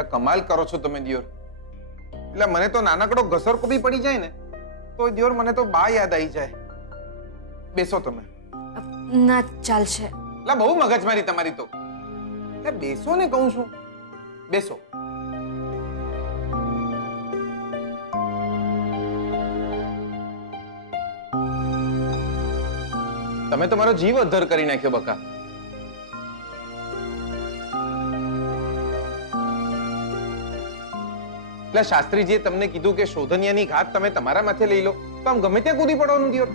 એટલે કમાલ કરો છો તમે દિયોર. એટલે મને તો નાનકડો ઘસરકો બી પડી જાય ને તો દિયોર મને તો બા યાદ આવી જાય. બેસો તમે. ના ચાલશે. એટલે બહુ મગજમારી તમારી તો. એટલે બેસો ને કહું છું. બેસો. તમે તો મારો જીવ અદ્ધર કરી નાખ્યો બકા. એટલે શાસ્ત્રીજીએ તમને કીધું કે શોધનિયાની ઘાત તમે તમારા માથે લઈ લો તો આમ ગમે ત્યાં કૂદી પડવાનું દિયોર.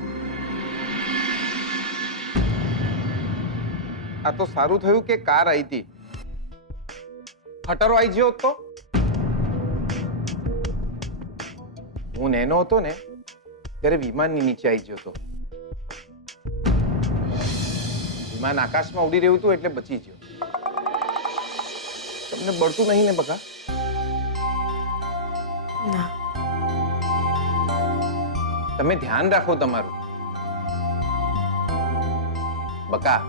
આ તો સારું થયું કે કાર આવી હતી. ખટરો આવી ગયો તો હું નેનો હતો ને ત્યારે વિમાનની નીચે આવી ગયો હતો. વિમાન આકાશમાં ઉડી રહ્યું હતું એટલે બચી ગયો. તમને બળતું નહીં ને બકા? ના. તમે ધ્યાન રાખો તમારું બકા.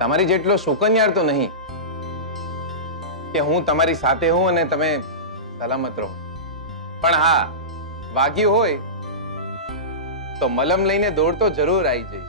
તમારી જેટલો શુકનિયાર તો નહીં કે હું તમારી સાથે હું અને તમે સલામત રહો. પણ હા, વાગ્યું હોય તો મલમ લઈને દોડતો જરૂર આવી જઈશ.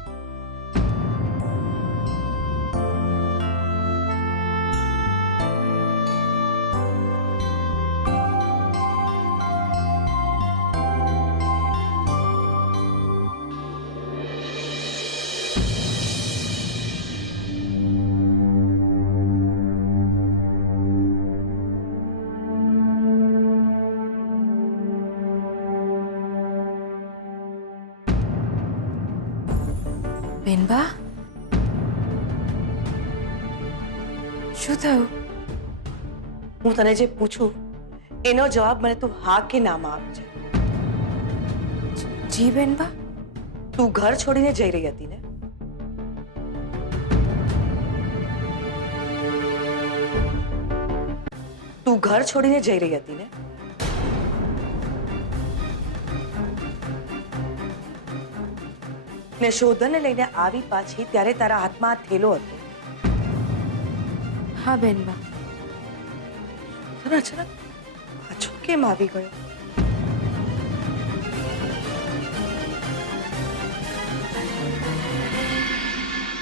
બેનબા, શું થયું? હું તને જે પૂછું એનો જવાબ મને તું હા કે નામાં આપજે. જી બેનબા. તું ઘર છોડીને જઈ રહી હતી ને? તું ઘર છોડીને જઈ રહી હતી ને? ને શોધનને લઈને આવી પાછી ત્યારે તારા હાથમાં આ થેલો હતો. હા બેનબા. તને અચાનક પાછો કેમ આવી ગયો?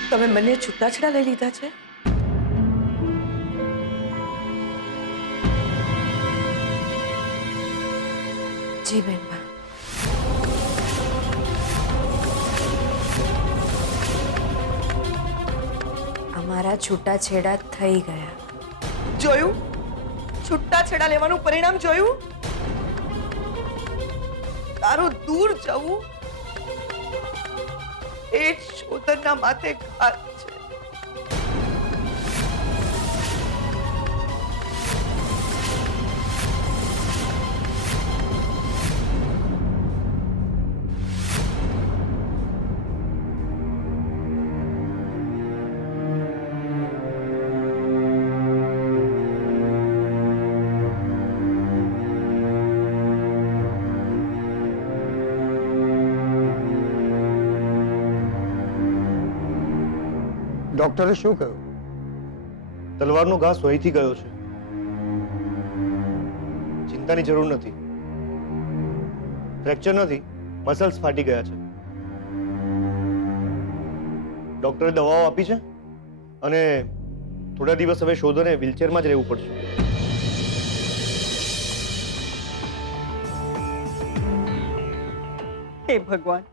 તમે મને છૂટાછેડા લઈ લીધા છે? જી બેનબા. અમારા છૂટાછેડા થઈ ગયા. જોયું? છૂટાછેડા લેવાનું પરિણામ જોયું? તારું દૂર જવું એ શોધનના માથે ઘાત છે. ડોક્ટરે શું કહ્યું? તલવારનો ઘા સોયથી ગયો છે. ચિંતાની જરૂર નથી. ફ્રેક્ચર નથી, મસલ્સ ફાટી ગયા છે. ડોક્ટરે દવાઓ આપી છે અને થોડા દિવસ હવે શોધને વ્હીલચેરમાં જ રહેવું પડશે. હે ભગવાન,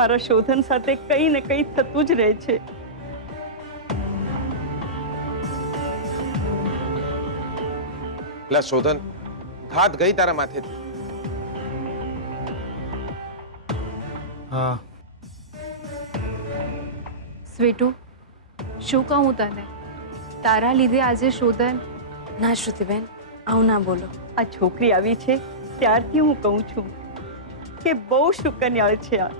મારા શોધન સાથે કંઈ ને કંઈ થતું જ રહે છે. લા શોધન, ઘાત ગઈ તારા માથેથી. હા. સ્વીટુ, શું કહું તને? તારા લીધે આજે શોધન. ના શ્રુતિબેન, આવું ના બોલો. આ છોકરી આવી છે ત્યારથી હું કહું છું કે બહુ શુકનિયાળ છે આ.